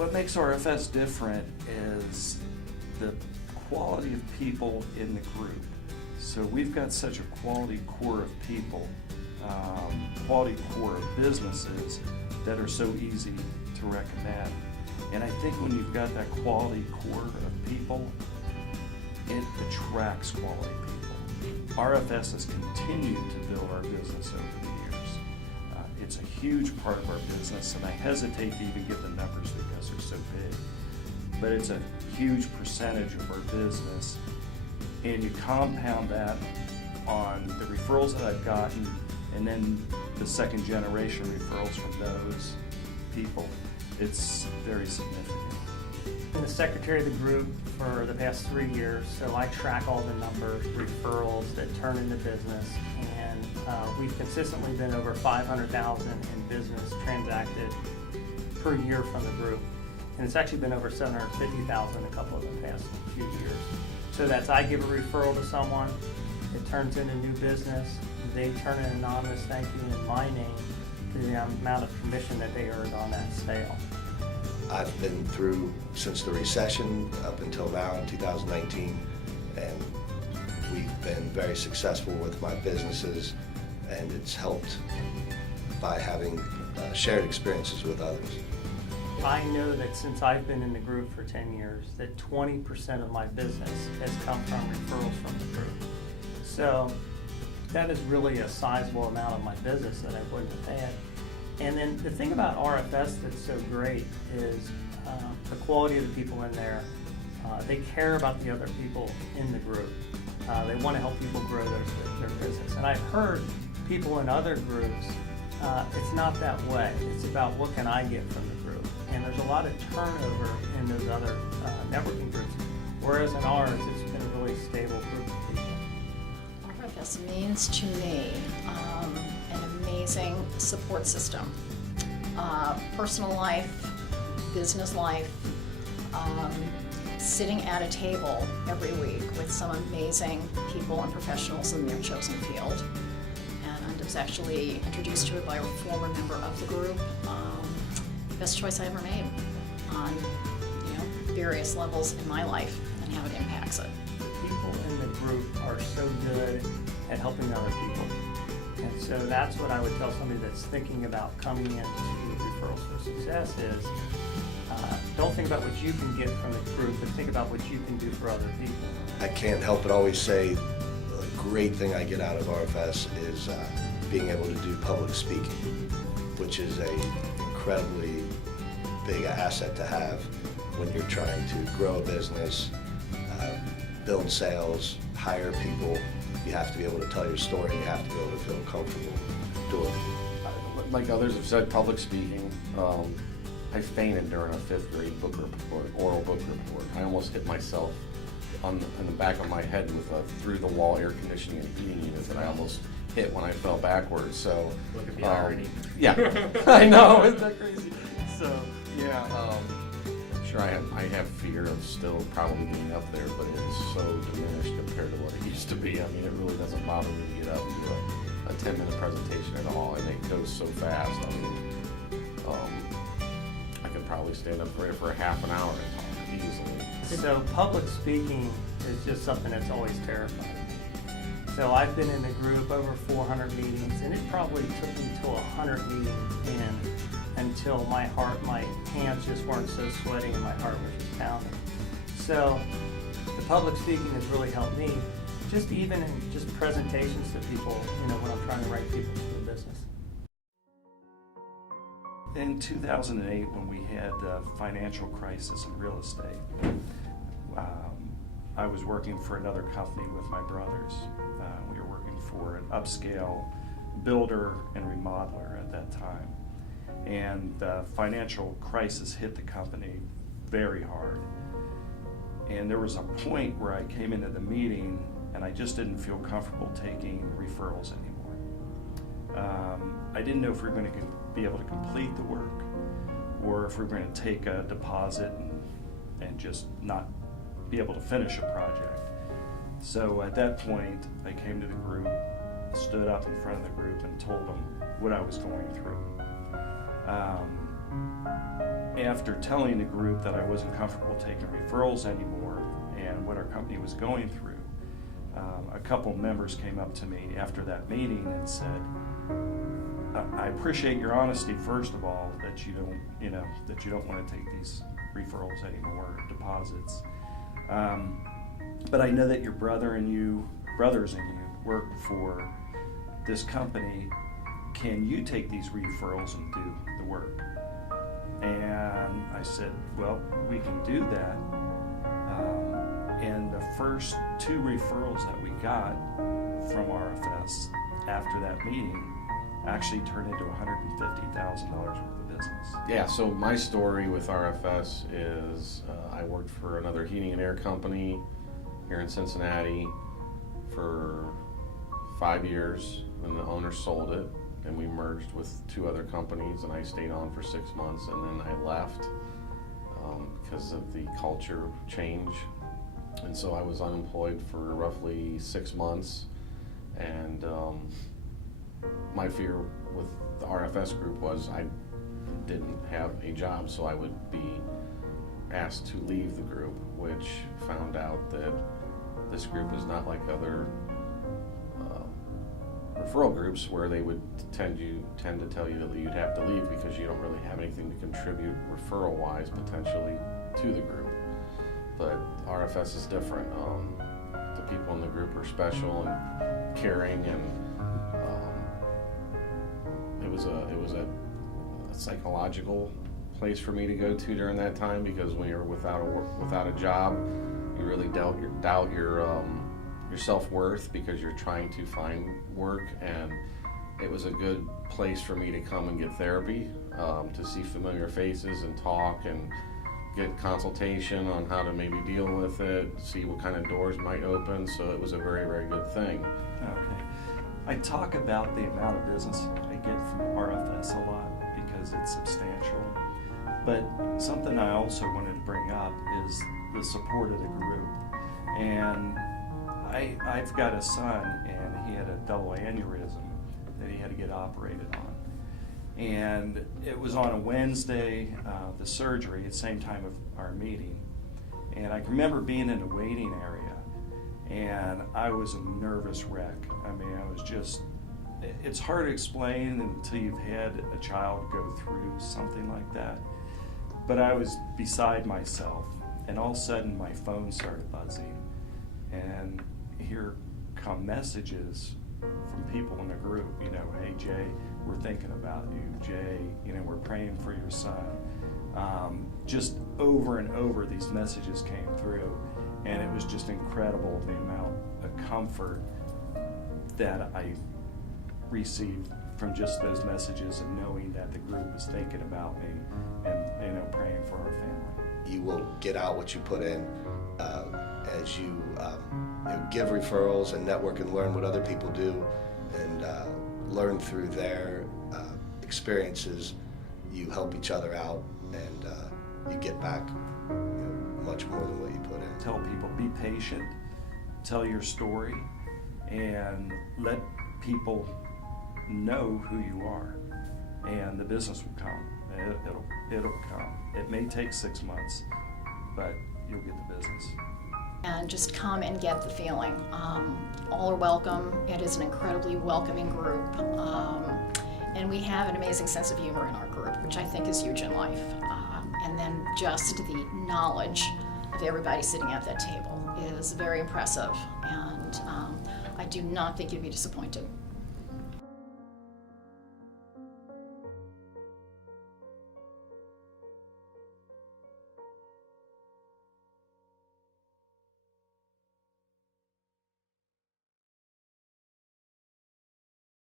What makes RFS different is the quality of people in the group. So we've got such a quality core of people, quality core of businesses that are so easy to recommend. And I think when you've got that quality core of people, it attracts quality people. RFS has continued to build our business over the years. It's a huge part of our business, and I hesitate to even give the numbers because they're so big. But it's a huge percentage of our business, and you compound that on the referrals that I've gotten, and then the second generation referrals from those people. It's very significant. I've been the secretary of the group for the past 3 years, so I track all the numbers, referrals that turn into business, and we've consistently been over 500,000 in business transacted per year from the group. And it's actually been over 750,000 a couple of the past few years. So that's, I give a referral to someone, it turns into new business, they turn an anonymous thank you in my name to the amount of commission that they earned on that sale. I've been through since the recession up until now in 2019, and we've been very successful with my businesses, and it's helped by having shared experiences with others. I know that since I've been in the group for 10 years, that 20% of my business has come from referrals from the group. So that is really a sizable amount of my business that I wouldn't have had. And then the thing about RFS that's so great is the quality of the people in there. They care about the other people in the group. They want to help people grow their business. And I've heard people in other groups, it's not that way. It's about what can I get from the group. And there's a lot of turnover in those other networking groups. Whereas in ours, it's been a really stable group of people. RFS means to me an amazing support system. Personal life, business life, sitting at a table every week with some amazing people and professionals in their chosen field. And I was actually introduced to it by a former member of the group. Best choice I ever made on various levels in my life and how it impacts it. People in the group are so good at helping other people. And so that's what I would tell somebody that's thinking about coming into Referrals for Success is don't think about what you can get from the group, but think about what you can do for other people. I can't help but always say the great thing I get out of RFS is being able to do public speaking, which is an incredibly big asset to have when you're trying to grow a business, build sales, hire people. You have to be able to tell your story, and you have to be able to feel comfortable doing it. Like others have said, public speaking. I fainted during a 5th grade book report, oral book report. I almost hit myself in the back of my head with a through-the-wall air conditioning and heating unit that I almost hit when I fell backwards. So Look at the irony. Yeah, I know, isn't that crazy? So yeah, I'm sure I have fear of still probably getting up there, but it is so diminished compared to what it used to be. I mean, it really doesn't bother me to get up and do a 10-minute presentation at all, and it goes so fast. I mean, I could probably stand up for a half an hour and talk easily. So public speaking is just something that's always terrifying me. So I've been in the group over 400 meetings, and it probably took me to 100 meetings in until my hands just weren't so sweaty and my heart was just pounding. So the public speaking has really helped me, just even in just presentations to people, when I'm trying to write people to the business. In 2008, when we had the financial crisis in real estate, I was working for another company with my brothers. We were working for an upscale builder and remodeler at that time. And the financial crisis hit the company very hard. And there was a point where I came into the meeting and I just didn't feel comfortable taking referrals anymore. I didn't know if we were going to be able to complete the work, or if we were going to take a deposit and just not be able to finish a project. So at that point, I came to the group, stood up in front of the group and told them what I was going through. after telling the group that I wasn't comfortable taking referrals anymore and what our company was going through, a couple members came up to me after that meeting and said, I appreciate your honesty, first of all, that you don't want to take these referrals anymore, or deposits. But I know that your brothers and you work for this company. Can you take these referrals and do the work? And I said, well, we can do that. And the first 2 referrals that we got from RFS after that meeting actually turned into $150,000 worth of business. Yeah, so my story with RFS is I worked for another heating and air company here in Cincinnati for 5 years, and the owner sold it, and we merged with 2 other companies, and I stayed on for 6 months, and then I left because of the culture change. And so I was unemployed for roughly 6 months, and my fear with the RFS group was I didn't have a job, so I would be asked to leave the group, which found out that this group is not like other referral groups where they would tend to tell you that you'd have to leave because you don't really have anything to contribute referral-wise potentially to the group. But RFS is different. The people in the group are special and caring, and it was a psychological place for me to go to during that time, because when you're without a job, you really doubt your self-worth because you're trying to find work, and it was a good place for me to come and get therapy, to see familiar faces and talk and get consultation on how to maybe deal with it, see what kind of doors might open. So it was a very, very good thing. Okay. I talk about the amount of business I get from RFS a lot because it's substantial. But something I also wanted to bring up is the support of the group. And I've got a son, and he had a double aneurysm that he had to get operated on. And it was on a Wednesday, the surgery, at the same time of our meeting. And I can remember being in the waiting area, and I was a nervous wreck. I mean, I was just, it's hard to explain until you've had a child go through something like that. But I was beside myself, and all of a sudden my phone started buzzing. And here come messages from people in the group, hey Jay, we're thinking about you. Jay, we're praying for your son. Just over and over these messages came through, and it was just incredible the amount of comfort that I received from just those messages, and knowing that the group was thinking about me and praying for our family. You will get out what you put in. As you give referrals and network and learn what other people do, and learn through their experiences, you help each other out, and you get back much more than what you put in. Tell people, be patient, tell your story, and let people know who you are, and the business will come. It'll come. It may take 6 months, but you'll get the business. And just come and get the feeling. All are welcome. It is an incredibly welcoming group. And we have an amazing sense of humor in our group, which I think is huge in life. And then just the knowledge of everybody sitting at that table is very impressive. And I do not think you'd be disappointed.